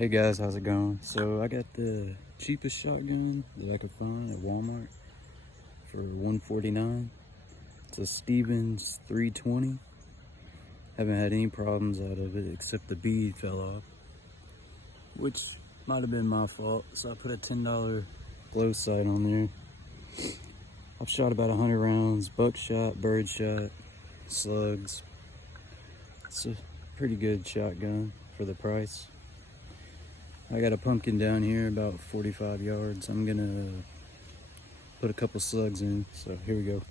Hey guys, how's it going? So I got the cheapest shotgun that I could find at Walmart for $149. It's a Stevens 320. Haven't had any problems out of it except the bead fell off, which might have been my fault. So I put a $10 glow sight on there. I've shot about 100 rounds, buckshot, birdshot, slugs. It's a pretty good shotgun for the price. I got a pumpkin down here about 45 yards. I'm gonna put a couple slugs in, so here we go.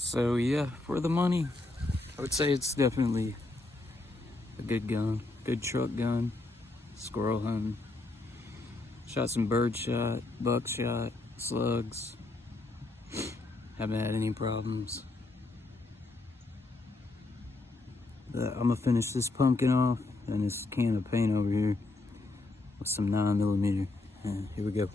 So yeah, for the money, I would say it's definitely a good gun, good truck gun, squirrel hunting. Shot some birdshot, buckshot, slugs. Haven't had any problems. But I'm gonna finish this pumpkin off and this can of paint over here with some 9mm. And here we go.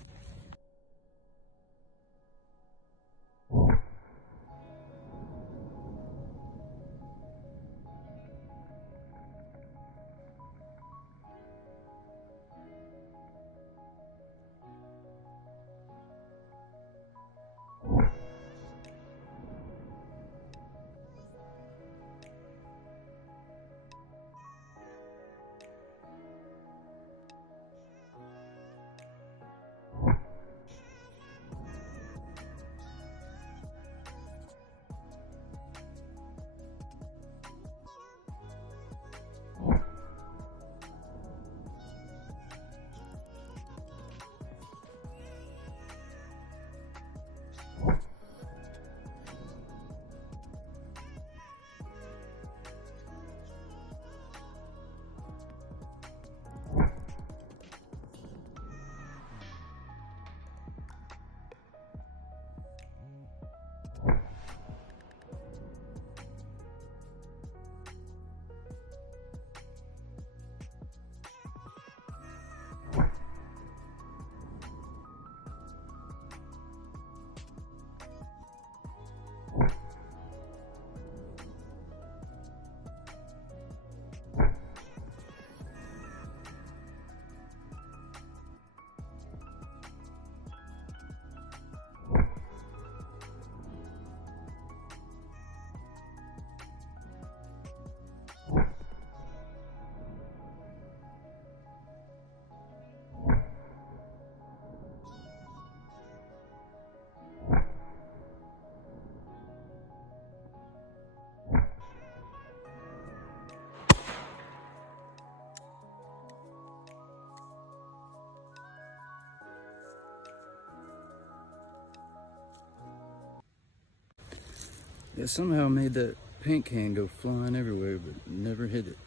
Yeah, somehow made that paint can go flying everywhere, but never hit it.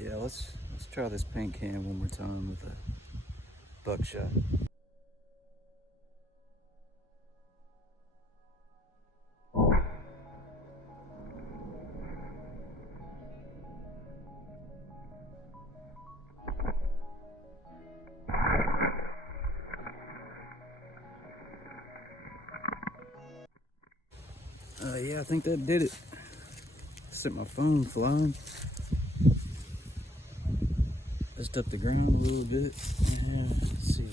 Yeah, let's try this paint can one more time with a buckshot. Yeah, I think that did it. Set my phone flying. Dust up the ground a little bit. And let's see.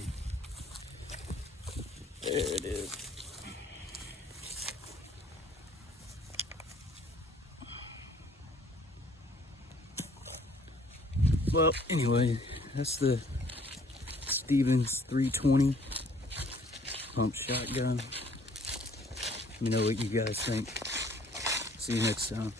There it is. Well, anyway, that's the Stevens 320 pump shotgun. Let me know what you guys think. See you next time.